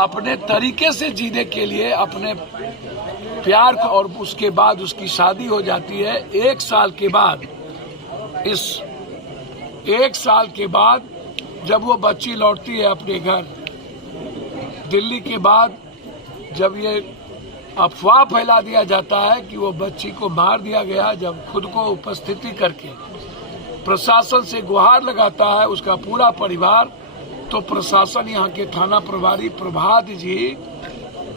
अपने तरीके से जीने के लिए अपने प्यार को, और उसके बाद उसकी शादी हो जाती है। 1 साल के बाद, इस 1 साल के बाद जब वो बच्ची लौटती है अपने घर दिल्ली के बाद, जब ये अफवाह फैला दिया जाता है कि वो बच्ची को मार दिया गया, जब खुद को उपस्थिति करके प्रशासन से गुहार लगाता है उसका पूरा परिवार, तो प्रशासन, यहाँ के थाना प्रभारी प्रभात जी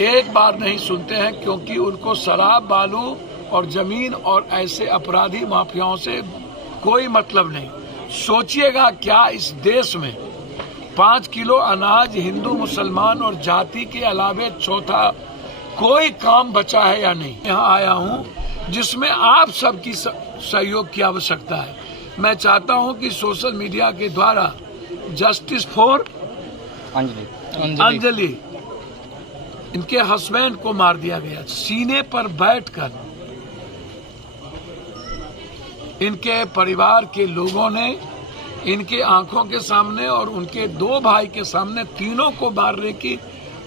एक बार नहीं सुनते हैं, क्योंकि उनको शराब, बालू और जमीन और ऐसे अपराधी माफियाओं से कोई मतलब नहीं। सोचिएगा क्या इस देश में 5 किलो अनाज हिंदू, मुसलमान और जाति के अलावे चौथा कोई काम बचा है या नहीं। यहाँ आया हूँ जिसमें आप सबकी सहयोग की आवश्यकता है। मैं चाहता हूँ कि सोशल मीडिया के द्वारा जस्टिस फॉर अंजलि, इनके हस्बैंड को मार दिया गया, सीने पर बैठकर इनके परिवार के लोगों ने इनके आंखों के सामने और उनके 2 भाई के सामने तीनों को मारने की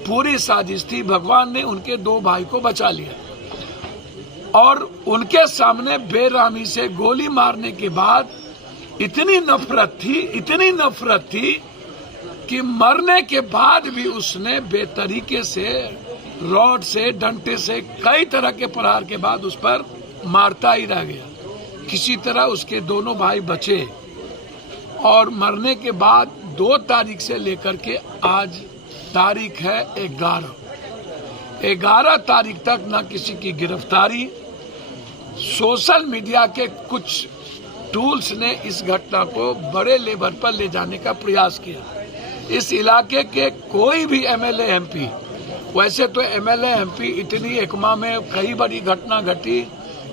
पूरी साजिश थी। भगवान ने उनके 2 भाई को बचा लिया और उनके सामने बेरहमी से गोली मारने के बाद इतनी नफरत थी कि मरने के बाद भी उसने बेतरीके से रॉड से, डंडे से, कई तरह के प्रहार के बाद उस पर मारता ही रह गया। किसी तरह उसके दोनों भाई बचे और मरने के बाद 2 तारीख से लेकर के आज तारीख है 11 तारीख तक न किसी की गिरफ्तारी। सोशल मीडिया के कुछ टूल्स ने इस घटना को बड़े लेवल पर ले जाने का प्रयास किया। इस इलाके के कोई भी एमएलए एमपी, वैसे तो एमएलए एमपी इतनी एकमा में कई बड़ी घटना घटी,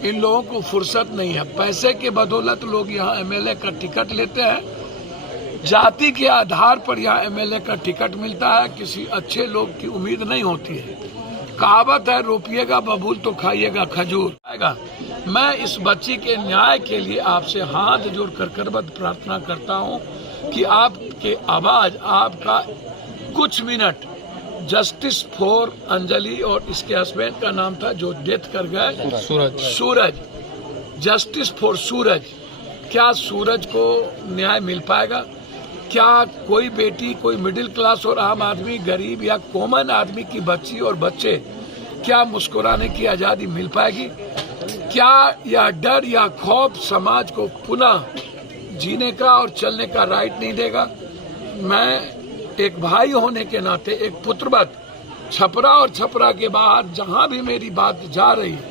इन लोगों को फुर्सत नहीं है। पैसे के बदौलत लोग यहाँ एमएलए का टिकट लेते हैं, जाति के आधार पर यहाँ एमएलए का टिकट मिलता है, किसी अच्छे लोग की उम्मीद नहीं होती है। कहावत है, रोपिएगा बबूल तो खाइएगा खजूर। मैं इस बच्ची के न्याय के लिए आपसे हाथ जोड़कर करबद्ध प्रार्थना करता हूँ कि आपके आवाज, आपका कुछ मिनट जस्टिस फॉर अंजलि और इसके हस्बैंड का नाम था जो डेथ कर गए, सूरज, जस्टिस फॉर सूरज। क्या सूरज को न्याय मिल पाएगा? क्या कोई बेटी, कोई मिडिल क्लास और आम आदमी, गरीब या कॉमन आदमी की बच्ची और बच्चे, क्या मुस्कुराने की आजादी मिल पाएगी? क्या यह डर या खौफ समाज को पुनः जीने का और चलने का राइट नहीं देगा? मैं एक भाई होने के नाते, एक पुत्रवत, छपरा और छपरा के बाहर जहां भी मेरी बात जा रही है,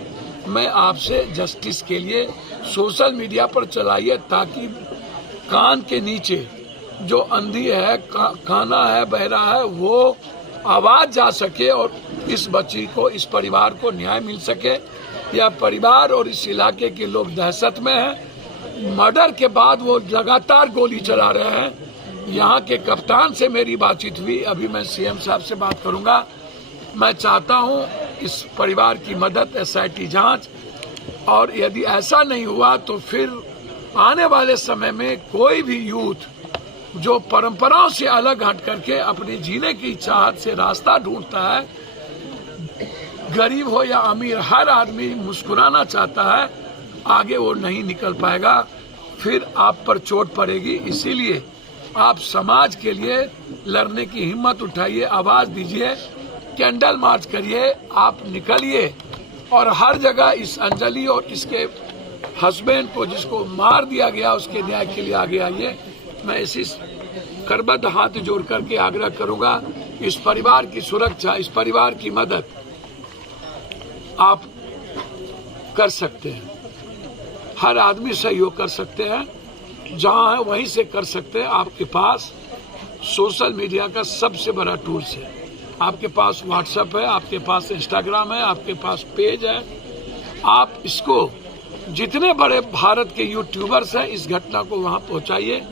मैं आपसे जस्टिस के लिए सोशल मीडिया पर चलाइए, ताकि कान के नीचे जो अंधी है, काना है, बहरा है, वो आवाज जा सके और इस बच्ची को, इस परिवार को न्याय मिल सके। यह परिवार और इस इलाके के लोग दहशत में हैं। मर्डर के बाद वो लगातार गोली चला रहे हैं। यहाँ के कप्तान से मेरी बातचीत हुई, अभी मैं सीएम साहब से बात करूंगा। मैं चाहता हूँ इस परिवार की मदद, एसआईटी जांच, और यदि ऐसा नहीं हुआ तो फिर आने वाले समय में कोई भी यूथ जो परंपराओं से अलग हट करके अपनी जीने की चाहत से रास्ता ढूंढता है, गरीब हो या अमीर, हर आदमी मुस्कुराना चाहता है, आगे वो नहीं निकल पाएगा, फिर आप पर चोट पड़ेगी। इसीलिए आप समाज के लिए लड़ने की हिम्मत उठाइए, आवाज दीजिए, कैंडल मार्च करिए, आप निकलिए और हर जगह इस अंजलि और इसके हस्बैंड को, जिसको मार दिया गया, उसके न्याय के लिए आगे आइए। मैं इसी करबद्ध हाथ जोड़ करके आग्रह करूंगा, इस परिवार की सुरक्षा, इस परिवार की मदद आप कर सकते हैं। हर आदमी सहयोग कर सकते हैं, जहां है वहीं से कर सकते हैं। आपके पास सोशल मीडिया का सबसे बड़ा टूल्स है। आपके पास व्हाट्सएप है, आपके पास इंस्टाग्राम है, आपके पास पेज है। आप इसको, जितने बड़े भारत के यूट्यूबर्स हैं, इस घटना को वहां पहुंचाइए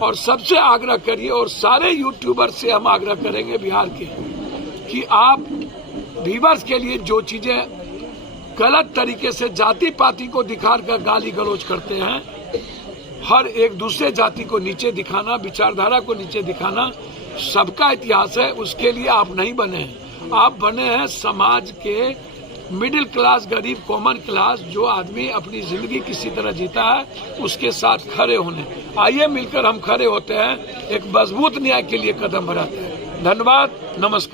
और सबसे आग्रह करिए, और सारे यूट्यूबर से हम आग्रह करेंगे बिहार के, कि आप व्यूअर्स के लिए जो चीजें गलत तरीके से जाति पाति को दिखाकर गाली गलौज करते हैं, हर एक दूसरे जाति को नीचे दिखाना, विचारधारा को नीचे दिखाना, सबका इतिहास है, उसके लिए आप नहीं बने हैं। आप बने हैं समाज के मिडिल क्लास, गरीब, कॉमन क्लास, जो आदमी अपनी जिंदगी किसी तरह जीता है, उसके साथ खड़े होने। आइए मिलकर हम खड़े होते हैं, एक मजबूत न्याय के लिए कदम बढ़ाते हैं। धन्यवाद, नमस्कार।